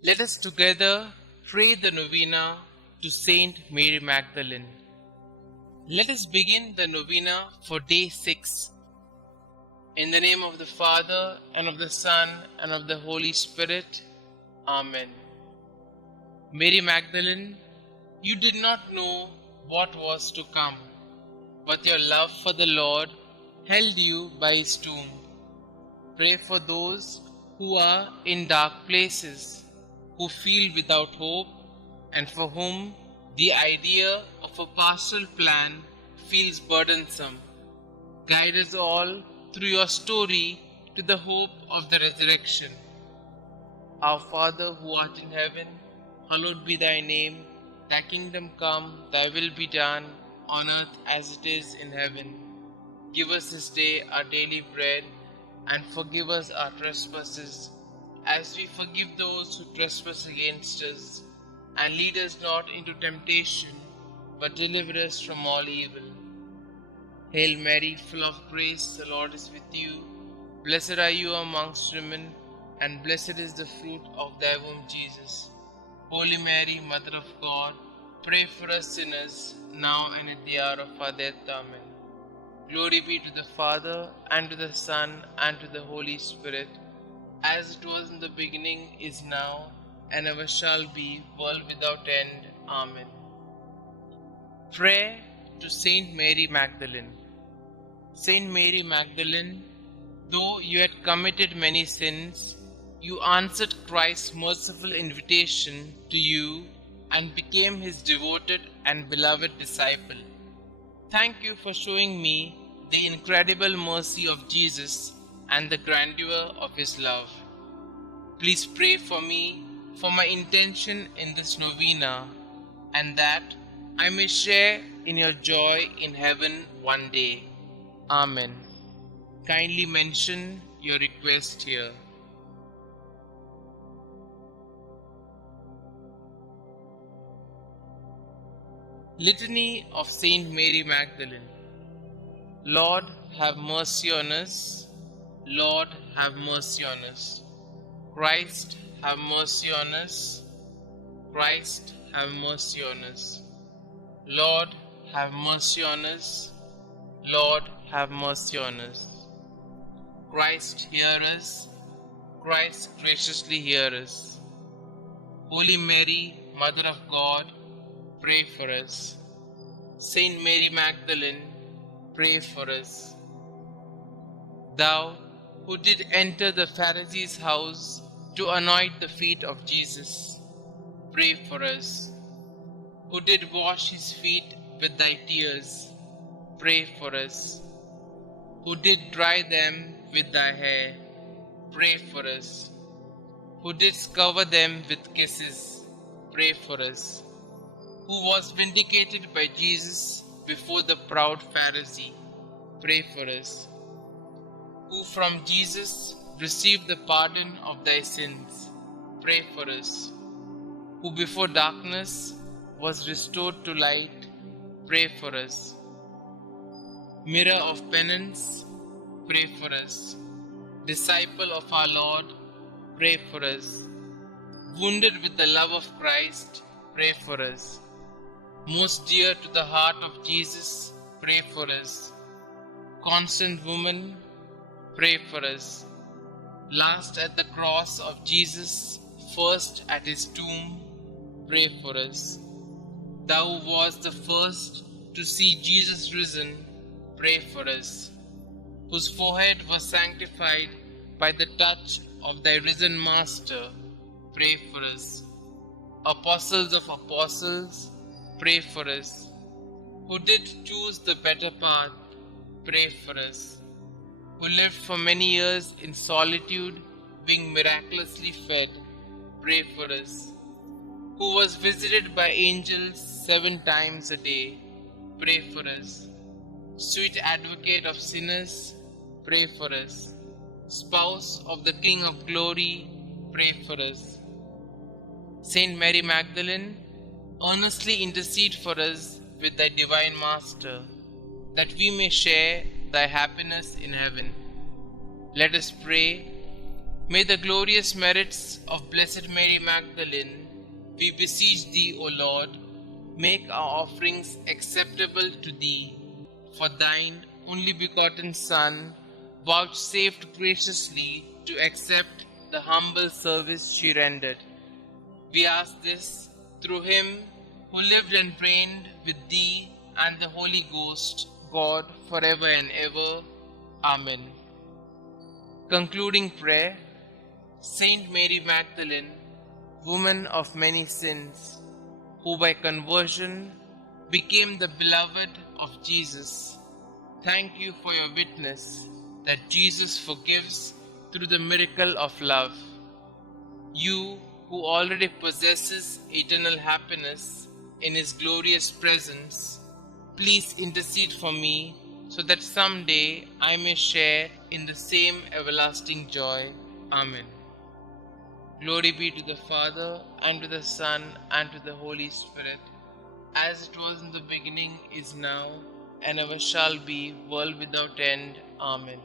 Let us together pray the Novena to St Mary Magdalene. Let us begin the Novena for day 6. In the name of the Father, and of the Son, and of the Holy Spirit. Amen. Mary Magdalene, you did not know what was to come, but your love for the Lord held you by his tomb. Pray for those who are in dark places, who feel without hope, and for whom the idea of a pastoral plan feels burdensome. Guide us all through your story to the hope of the resurrection. Our Father who art in heaven, hallowed be thy name. Thy kingdom come, thy will be done, on earth as it is in heaven. Give us this day our daily bread, and forgive us our trespasses, as we forgive those who trespass against us. And lead us not into temptation, but deliver us from all evil. Hail Mary, full of grace, the Lord is with you. Blessed are you amongst women, and blessed is the fruit of thy womb, Jesus. Holy Mary, Mother of God, pray for us sinners, now and at the hour of our death. Amen. Glory be to the Father, and to the Son, and to the Holy Spirit, as it was in the beginning, is now, and ever shall be, world without end. Amen. Prayer to St Mary Magdalene. St Mary Magdalene, though you had committed many sins, you answered Christ's merciful invitation to you and became his devoted and beloved disciple. Thank you for showing me the incredible mercy of Jesus and the grandeur of his love. Please pray for me, for my intention in this novena, and that I may share in your joy in heaven one day. Amen. Kindly mention your request here. Litany of Saint Mary Magdalene. Lord, have mercy on us. Lord, have mercy on us. Christ, have mercy on us. Christ, have mercy on us. Lord, have mercy on us. Lord, have mercy on us. Christ, hear us. Christ, graciously hear us. Holy Mary, Mother of God, pray for us. Saint Mary Magdalene, pray for us. Thou who did enter the Pharisee's house to anoint the feet of Jesus, pray for us. Who did wash his feet with thy tears, pray for us. Who did dry them with thy hair, pray for us. Who didst cover them with kisses, pray for us. Who was vindicated by Jesus before the proud Pharisee, pray for us. Who from Jesus received the pardon of thy sins, pray for us. Who before darkness was restored to light, pray for us. Mirror of penance, pray for us. Disciple of our Lord, pray for us. Wounded with the love of Christ, pray for us. Most dear to the heart of Jesus, pray for us. Constant woman, pray for us. Last at the cross of Jesus, first at his tomb, pray for us. Thou who wast the first to see Jesus risen, pray for us. Whose forehead was sanctified by the touch of thy risen Master, pray for us. Apostles of apostles, pray for us. Who did choose the better path, pray for us. Who lived for many years in solitude, being miraculously fed, pray for us. Who was visited by angels 7 times a day, pray for us. Sweet advocate of sinners, pray for us. Spouse of the King of glory, pray for us. Saint Mary Magdalene, earnestly intercede for us with thy divine Master, that we may share thy happiness in heaven. Let us pray. May the glorious merits of Blessed Mary Magdalene, we beseech thee, O Lord, make our offerings acceptable to thee. For thine only begotten Son vouchsafed graciously to accept the humble service she rendered. We ask this through him who lived and reigned with thee and the Holy Ghost, God, forever and ever. Amen. Concluding prayer. Saint Mary Magdalene, woman of many sins, who by conversion became the beloved of Jesus, thank you for your witness that Jesus forgives through the miracle of love. You, who already possesses eternal happiness in His glorious presence, please intercede for me so that someday I may share in the same everlasting joy. Amen. Glory be to the Father, and to the Son, and to the Holy Spirit, as it was in the beginning, is now, and ever shall be, world without end. Amen.